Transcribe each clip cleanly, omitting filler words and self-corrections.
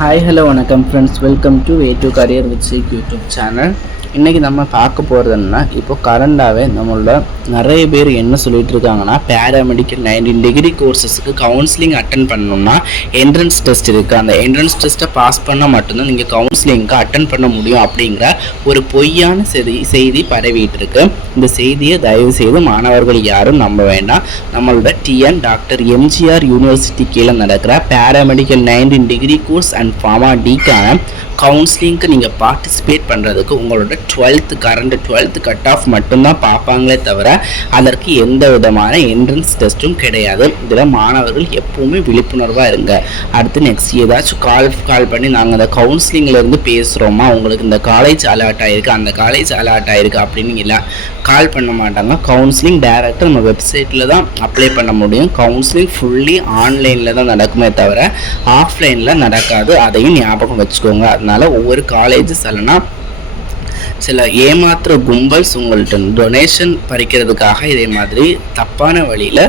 Hi hello வணக்கம் friends, welcome to way to career with seek YouTube channel. இன்றைக்கி நம்ம பார்க்க போகிறதுன்னா, இப்போ கரண்டாகவே நம்மளோட நிறைய பேர் என்ன சொல்லிட்டு இருக்காங்கன்னா, பேராமெடிக்கல் 19 டிகிரி கோர்சஸுக்கு கவுன்சிலிங் அட்டன் பண்ணணும்னா என்ட்ரன்ஸ் டெஸ்ட் இருக்குது, அந்த என்ட்ரன்ஸ் டெஸ்ட்டை பாஸ் பண்ணால் மட்டும்தான் நீங்கள் கவுன்சிலிங்க்கு அட்டன் பண்ண முடியும் அப்படிங்கிற ஒரு பொய்யான செய்தி பரவிட்டு இருக்கு. இந்த செய்தியை தயவு செய்து மாணவர்கள் யாரும் நம்ப வேண்டாம். நம்மளோட டிஎன் டாக்டர் எம்ஜிஆர் யூனிவர்சிட்டி கீழே நடக்கிற paramedical 19 degree course and pharma டிக்கான கவுன்சிலிங்க்கு நீங்கள் பார்ட்டிசிபேட் பண்ணுறதுக்கு உங்களோட கரண்ட் 12th கட் ஆஃப் மட்டும்தான் பார்ப்பாங்களே தவிர அதற்கு எந்த விதமான என்ட்ரன்ஸ் டெஸ்ட்டும் கிடையாது. இதில் மாணவர்கள் எப்போவுமே விழிப்புணர்வாக இருங்க. அடுத்து நெக்ஸ்ட் ஏதாச்சும் கால் பண்ணி நாங்கள் அந்த கவுன்சிலிங்லேருந்து பேசுகிறோமா, உங்களுக்கு இந்த காலேஜ் அலாட் ஆகிருக்கு, அந்த காலேஜ் அலாட் ஆகிருக்கு அப்படின்னு இல்லை கால் பண்ண மாட்டாங்க. கவுன்சிலிங் டைரெக்டாக நம்ம வெப்சைட்டில் தான் அப்ளை பண்ண முடியும். கவுன்சிலிங் ஃபுல்லி ஆன்லைனில் தான் நடக்குமே தவிர ஆஃப்லைனில் நடக்காது. அதையும் ஞாபகம் வச்சுக்கோங்க. அதனால் ஒவ்வொரு காலேஜஸ் இல்லைன்னா சில ஏமாத்துற கும்பல்ஸ் உங்கள்கிட்ட டொனேஷன் பறிக்கிறதுக்காக இதே மாதிரி தப்பான வழியில்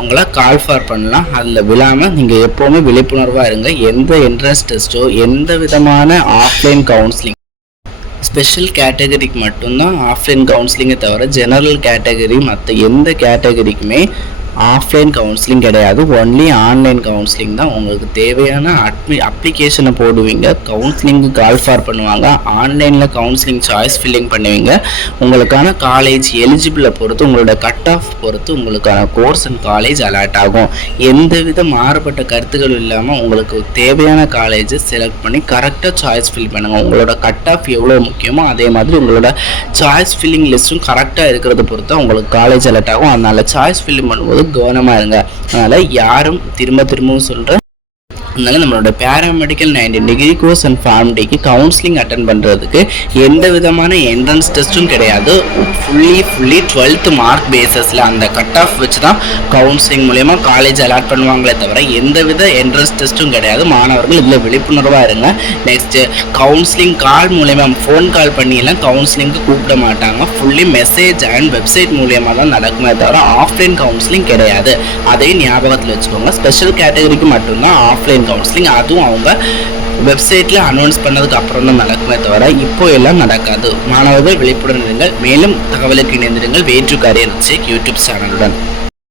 உங்களை கால் ஃபார் பண்ணலாம். அதில் விழாமல் நீங்கள் எப்போவுமே விழிப்புணர்வாக இருங்க. எந்த என்ட்ரன்ஸ் டெஸ்ட்டோ எந்த விதமான ஆஃப்லைன் கவுன்சிலிங் ஸ்பெஷல் கேட்டகரிக்கு மட்டும்தான் ஆஃப்லைன் கவுன்சிலிங்கை தவிர ஜெனரல் கேட்டகரி மற்ற எந்த கேட்டகரிக்குமே ஆஃப்லைன் கவுன்சிலிங் கிடையாது. ஒன்லி ஆன்லைன் கவுன்சிலிங் தான். உங்களுக்கு தேவையான அப்ளிகேஷனை போடுவீங்க, கவுன்சிலிங்கு கால் ஃபார் பண்ணுவாங்க, ஆன்லைனில் கவுன்சிலிங் சாய்ஸ் ஃபில்லிங் பண்ணுவீங்க. உங்களுக்கான காலேஜ் எலிஜிபிளை பொறுத்து உங்களோட கட் ஆஃப் பொறுத்து உங்களுக்கான கோர்ஸ் அண்ட் காலேஜ் அலாட் ஆகும். எந்தவித மாறுபட்ட கருத்துக்கள் இல்லாமல் உங்களுக்கு தேவையான காலேஜை செலக்ட் பண்ணி கரெக்டாக சாய்ஸ் ஃபில் பண்ணுங்கள். உங்களோட கட் ஆஃப் எவ்வளோ முக்கியமோ அதே மாதிரி உங்களோட சாய்ஸ் ஃபில்லிங் லிஸ்ட்டும் கரெக்டாக இருக்கிறத பொறுத்து உங்களுக்கு காலேஜ் அலாட் ஆகும். அதனால் சாய்ஸ் ஃபில்லிங் பண்ணும்போது கவனமாக இருங்க. அதனால் யாரும் திரும்பவும் சொல்கிறேன், அதனால நம்மளோட paramedical 19 degree course and pharm டிக்கு கவுன்சிலிங் அட்டன் பண்ணுறதுக்கு எந்த விதமான என்ட்ரன்ஸ் டெஸ்ட்டும் கிடையாது. ஃபுல்லி 12th மார்க் பேசஸில் அந்த கட் ஆஃப் வச்சு தான் கவுன்சிலிங் மூலயமா காலேஜ் அலாட் பண்ணுவாங்களே தவிர எந்த வித என்ட்ரன்ஸ் டெஸ்ட்டும் கிடையாது. மாணவர்கள் இதில் விழிப்புணர்வாக இருங்க. நெக்ஸ்ட்டு கவுன்சிலிங் கால் மூலயமா ஃபோன் கால் பண்ணியெல்லாம் கவுன்சிலிங்க்கு கூப்பிட மாட்டாங்க. ஃபுல்லி மெசேஜ் அண்ட் வெப்சைட் மூலயமா தான் நடக்குமே தவிர ஆஃப்லைன் கவுன்சிலிங் கிடையாது. அதையும் ஞாபகத்தில் வச்சுக்கோங்க. ஸ்பெஷல் கேட்டகரிக்கு மட்டும்தான் ஆஃப்லைன் கவுன்சிலிங், அதுவும் அவங்க வெப்சைட்டில் அனௌன்ஸ் பண்ணதுக்கு அப்புறம் தான் நடக்குமே தவிர இப்போ எல்லாம் நடக்காது. மாணவர்கள் விழிப்புடன் இருங்கள். மேலும் தகவலுக்கு இணைந்திருங்கள் way to career with seek YouTube சேனலுடன்.